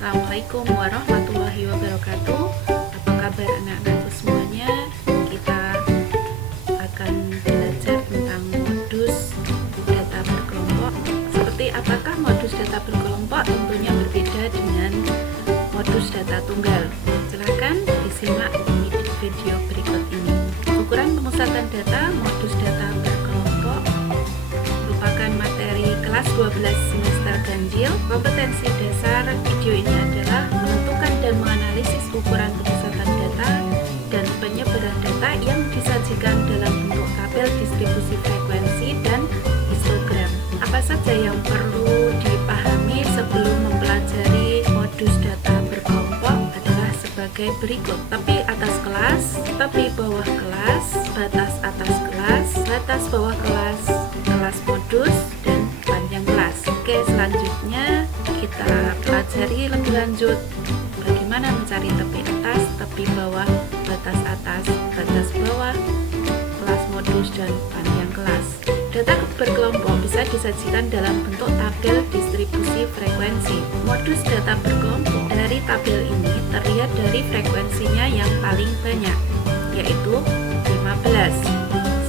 Assalamualaikum warahmatullahi wabarakatuh. Apa kabar anak-anakku semuanya? Kita akan belajar tentang modus data berkelompok. Seperti apakah modus data berkelompok? Tentunya berbeda dengan modus data tunggal. Silahkan disimak di video berikut ini. Ukuran pemusatan data modus data berkelompok merupakan materi kelas 12 semester ganjil. Kompetensi dasar video ini adalah menentukan dan menganalisis ukuran pemusatan data dan penyebaran data yang disajikan dalam bentuk tabel distribusi frekuensi dan histogram. Apa saja yang perlu dipahami sebelum mempelajari modus data berkelompok adalah sebagai berikut: tepi atas kelas, tepi bawah kelas, batas atas kelas, batas bawah kelas, kelas modus, dan panjang kelas. Oke, selanjutnya kita pelajari lebih lanjut bagaimana mencari tepi atas, tepi bawah, batas atas, batas bawah, kelas modus, dan panjang kelas. Data berkelompok bisa disajikan dalam bentuk tabel distribusi frekuensi. Modus data berkelompok dari tabel ini terlihat dari frekuensinya yang paling banyak, yaitu 15,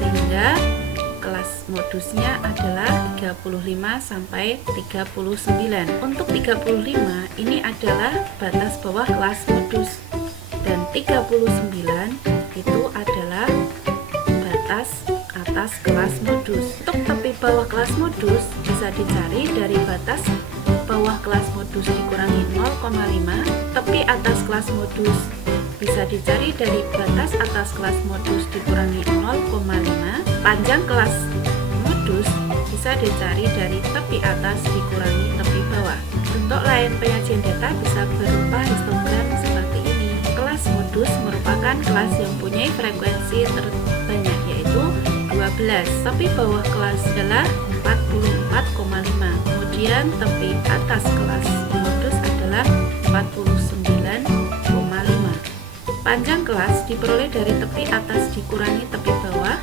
sehingga kelas modusnya adalah 35 sampai 39. Untuk 35 ini adalah batas bawah kelas modus, dan 39 itu adalah batas atas kelas modus. Untuk tepi bawah kelas modus bisa dicari dari batas bawah kelas modus dikurangi 0,5. Tepi atas kelas modus bisa dicari dari batas atas kelas modus dikurangi 0,5. Panjang kelas modus bisa dicari dari tepi atas dikurangi tepi bawah. Bentuk lain penyajian data bisa berupa histogram seperti ini. Kelas modus merupakan kelas yang punya frekuensi terbanyak, yaitu 12. Tepi bawah kelas adalah 44,5. Kemudian tepi atas kelas modus adalah 49,5. Panjang kelas diperoleh dari tepi atas dikurangi tepi bawah.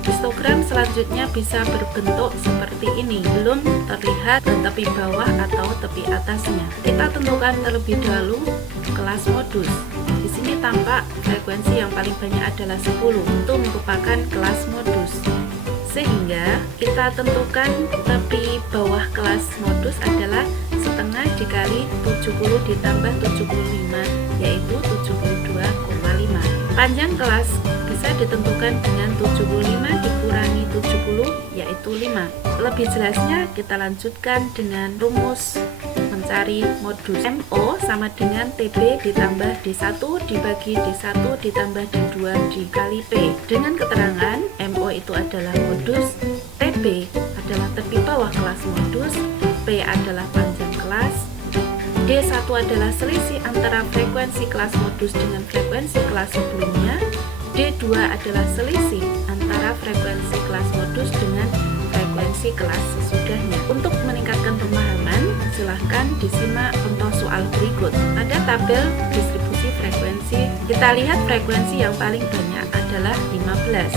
Histogram selanjutnya bisa berbentuk seperti ini, belum terlihat tepi bawah atau tepi atasnya. Kita tentukan terlebih dahulu kelas modus. Di sini tampak frekuensi yang paling banyak adalah 10. Itu merupakan kelas modus. Sehingga kita tentukan tepi bawah kelas modus adalah setengah dikali 70 ditambah 75, yaitu 72,5. Panjang kelas bisa ditentukan dengan 75 dikurangi 70, yaitu 5. Lebih jelasnya kita lanjutkan dengan rumus mencari modus. MO sama dengan TB ditambah D1 dibagi D1 ditambah D2 dikali P. Dengan keterangan MO itu adalah modus, TB adalah tepi bawah kelas modus, P adalah panjang kelas, D1 adalah selisih antara frekuensi kelas modus dengan frekuensi kelas sebelumnya, D2 adalah selisih antara frekuensi kelas modus dengan frekuensi kelas sesudahnya. Untuk meningkatkan pemahaman, silahkan disimak contoh soal berikut. Pada tabel distribusi frekuensi, kita lihat frekuensi yang paling banyak adalah 15,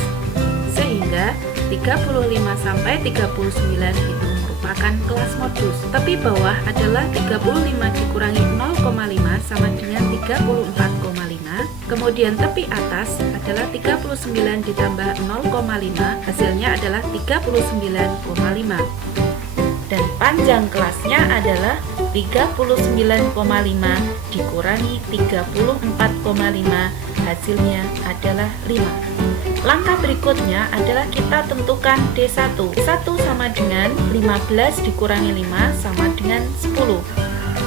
sehingga 35 sampai 39 itu merupakan kelas modus. Tepi bawah adalah 35 dikurangi 0,5 sama dengan 34,5. Kemudian tepi atas adalah 39 ditambah 0,5, hasilnya adalah 39,5. Dan panjang kelasnya adalah 39,5 dikurangi 34,5, hasilnya adalah 5. Langkah berikutnya adalah kita tentukan D1. D1 sama dengan 15 dikurangi 5 sama dengan 10.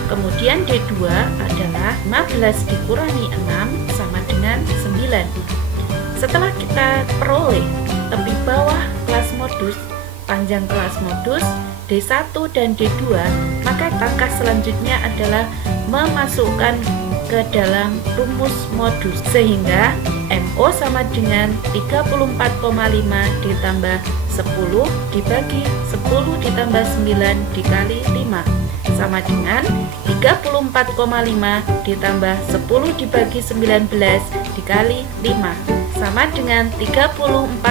Kemudian D2 adalah 15 dikurangi 6 sama dengan 9. Setelah kita peroleh tepi bawah kelas modus, panjang kelas modus, D1 dan D2, maka langkah selanjutnya adalah memasukkan ke dalam rumus modus, sehingga MO sama dengan 34,5 ditambah 10 dibagi 10 ditambah 9 dikali 5 sama dengan 34,5 ditambah 10 dibagi 19 dikali 5 sama dengan 34,5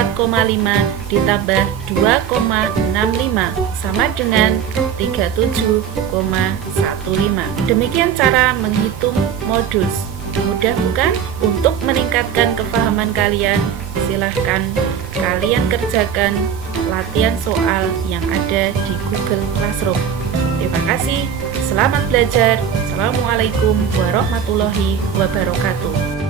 ditambah 2,65 sama dengan 37,15. Demikian cara menghitung modus. Mudah bukan? Untuk meningkatkan kefahaman kalian, silahkan kalian kerjakan latihan soal yang ada di Google Classroom. Terima kasih, selamat belajar. Assalamualaikum warahmatullahi wabarakatuh.